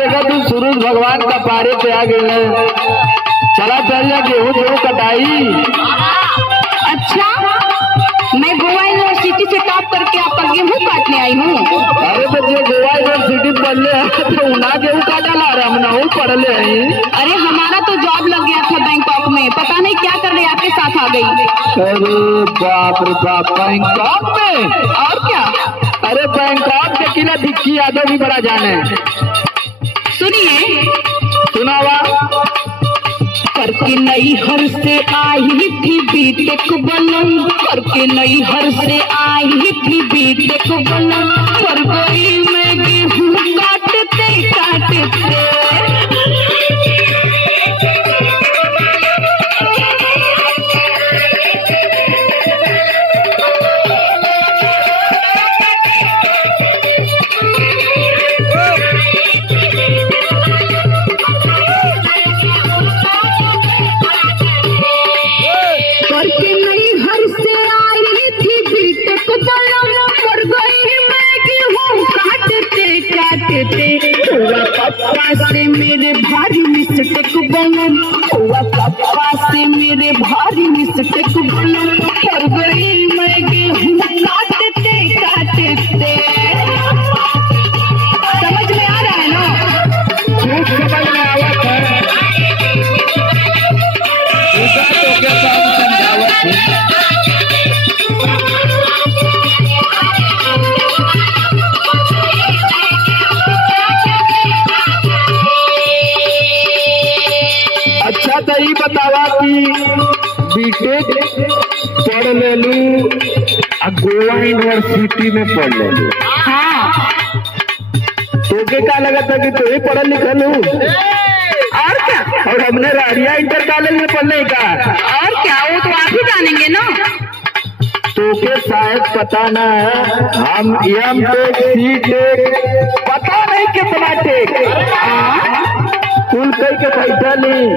देखा तू सूरज भगवान का पारे पे आ गए। चला चल जा गेहूं कटाई। अच्छा, मैं गोवा यूनिवर्सिटी से टॉप करके आपका गेहूं काटने आई हूँ। अरे तो जो गोवा यूनिवर्सिटी पढ़ले है तो उना गेहूं काटा ला रहे, हम नहीं पढ़ले हैं। अरे हमारा तो जॉब लग गया था बैंकॉक में, पता नहीं क्या कर रहे आपके साथ आ गई। अरे बाप रे बाप, बैंकॉक में? और क्या? अरे बैंकॉक के किला दिक्की यादव भी बड़ा जाने। सुनिए, सुनावा। करके नई हर से आई थी बीटेक बनम, करके नई हर से आई थी बीटेक बनम, पर गई मैं गेहूं काटते काटते। पापा से मेरे भारी मिस्टेक बनम, हुआ पापा से मेरे भारी मिस्टेक बनम, पर गई मैं गेहूं काटते काटते। समझ में आ रहा है ना? खूब समझ में आवत है। तो क्या समझावत है? अच्छा तो ये बतावा कि बीटेक पढ़ ले लू, गोवा यूनिवर्सिटी में पढ़ ले लू। हाँ, तोके क्या लगा था कि तू ही पढ़ल लिखल हूँ? और क्या? और हमने रारिया इंटर कॉलेज में पढ़ने का। और क्या, वो तो आप ही जानेंगे ना। तोके शायद पता ना है, हम एमटेक सीटेक पता नहीं कितना टेक कुल कई के बैठा नहीं।